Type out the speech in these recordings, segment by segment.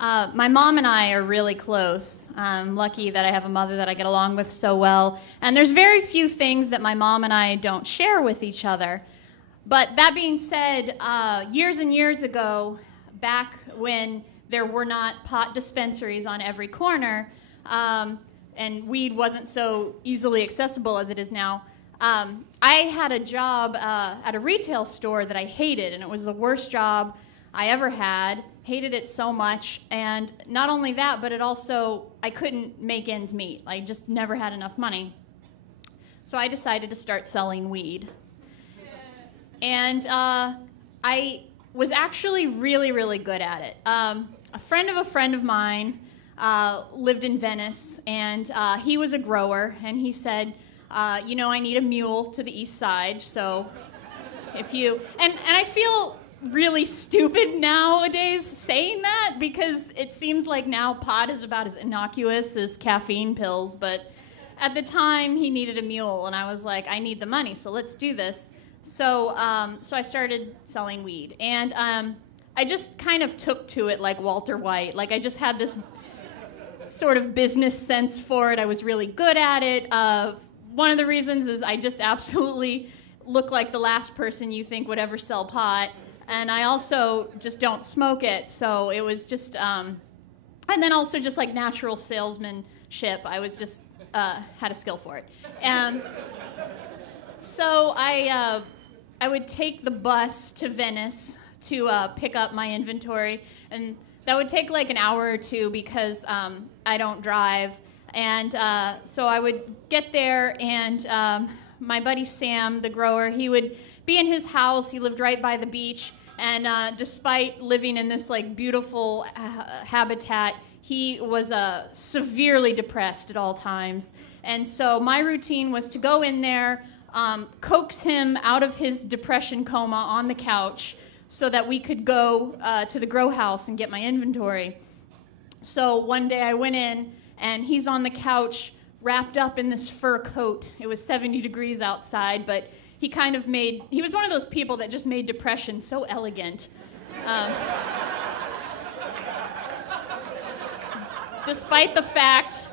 My mom and I are really close. I'm lucky that I have a mother that I get along with so well. And there's very few things that my mom and I don't share with each other. But that being said, years and years ago, back when there were not pot dispensaries on every corner, and weed wasn't so easily accessible as it is now, I had a job at a retail store that I hated, and it was the worst job I ever had. Hated it so much, and not only that, but it also, I couldn't make ends meet. I just never had enough money. So I decided to start selling weed. And I was actually really, really good at it. A friend of mine lived in Venice, and he was a grower, and he said, you know, I need a mule to the east side, so if you... And I feel really stupid nowadays saying that, because it seems like now pot is about as innocuous as caffeine pills, but at the time he needed a mule, and I was like, I need the money, so let's do this. So I started selling weed, and I just kind of took to it like Walter White. Like, I just had this sort of business sense for it. I was really good at it. One of the reasons is I just absolutely look like the last person you think would ever sell pot. And I also just don't smoke it, so it was just, and then also just like natural salesmanship. I was just, had a skill for it. And so I would take the bus to Venice to pick up my inventory, and that would take like an hour or two because I don't drive. And so I would get there, and my buddy Sam, the grower, he would be in his house. He lived right by the beach. And despite living in this like beautiful habitat, he was severely depressed at all times. And so my routine was to go in there, coax him out of his depression coma on the couch so that we could go to the grow house and get my inventory. So one day I went in, and he's on the couch wrapped up in this fur coat. It was 70 degrees outside, but he kind of he was one of those people that just made depression so elegant. Despite the fact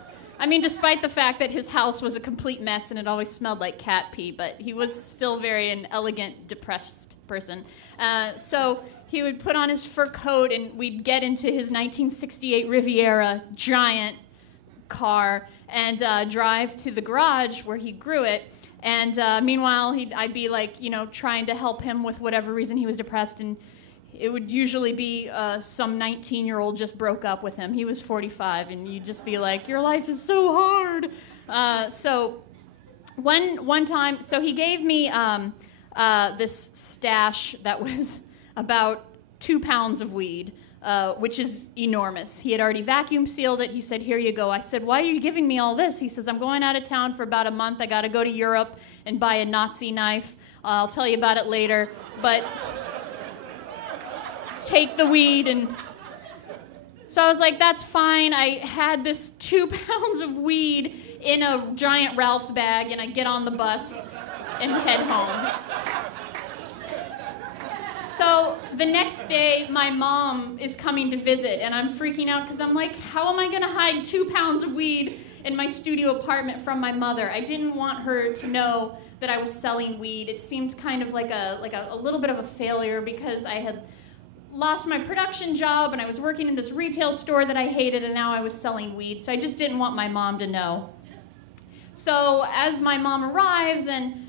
that his house was a complete mess and it always smelled like cat pee, but he was still very an elegant, depressed person. So he would put on his fur coat, and we'd get into his 1968 Riviera giant car and drive to the garage where he grew it. And meanwhile, I'd be like, you know, trying to help him with whatever reason he was depressed, and it would usually be some 19-year-old just broke up with him. He was 45, and you'd just be like, your life is so hard. So one time, so he gave me this stash that was about 2 pounds of weed, which is enormous. He had already vacuum sealed it. He said, here you go. I said, why are you giving me all this? He says, I'm going out of town for about a month. I got to go to Europe and buy a Nazi knife. I'll tell you about it later. But take the weed. And so I was like, that's fine. I had this 2 pounds of weed in a giant Ralph's bag, and I get on the bus and head home. So the next day, my mom is coming to visit, and I'm freaking out because I'm like, how am I going to hide 2 pounds of weed in my studio apartment from my mother? I didn't want her to know that I was selling weed. It seemed kind of like a little bit of a failure because I had lost my production job, and I was working in this retail store that I hated, and now I was selling weed. So I just didn't want my mom to know. So as my mom arrives, and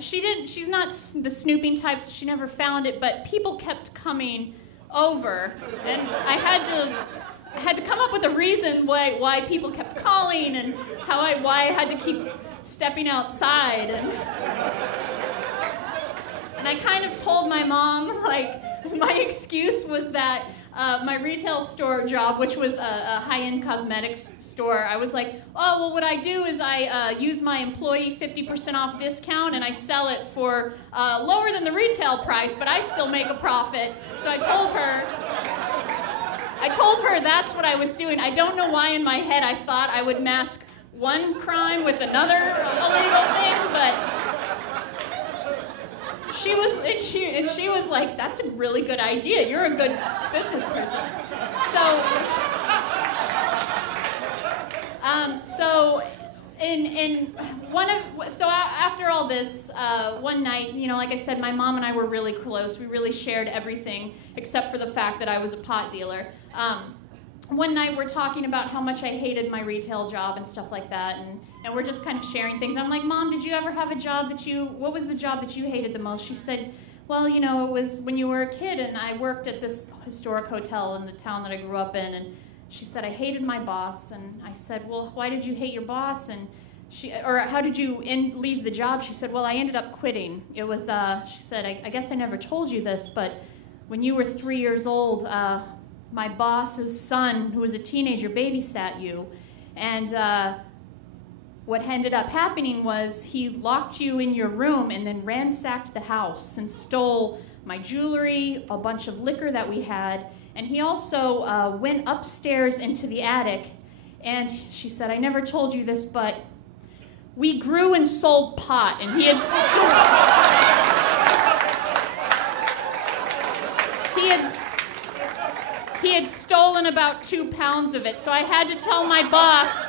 she's not the snooping type, so she never found it, but people kept coming over, and I had to come up with a reason why people kept calling, and why I had to keep stepping outside, and I kind of told my mom, like, my excuse was that my retail store job, which was a high-end cosmetics store, I was like, oh, well, what I do is I use my employee 50% off discount, and I sell it for lower than the retail price, but I still make a profit. So I told her that's what I was doing. I don't know why in my head I thought I would mask one crime with another illegal thing, but she was like, that's a really good idea. You're a good business person. So after all this, one night, like I said, my mom and I were really close. We really shared everything except for the fact that I was a pot dealer. One night we're talking about how much I hated my retail job and stuff like that, and we're just kind of sharing things. I'm like, Mom, did you ever have a job what was the job that you hated the most? She said, well, it was when you were a kid, and I worked at this historic hotel in the town that I grew up in, and she said, I hated my boss. And I said, well, why did you hate your boss? And how did you leave the job? She said, well, I ended up quitting. It was, she said, I guess I never told you this, but when you were 3 years old, my boss's son, who was a teenager, babysat you. And what ended up happening was he locked you in your room and then ransacked the house and stole my jewelry, a bunch of liquor that we had, and he also went upstairs into the attic. And she said, I never told you this, but we grew and sold pot, and he had stolen about 2 pounds of it. So I had to tell my boss,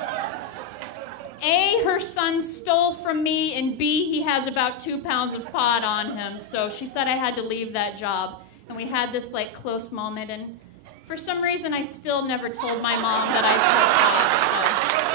A, her son stole from me, and B, he has about 2 pounds of pot on him. So she said I had to leave that job. And we had this close moment, and for some reason I still never told my mom that I stole pot. So.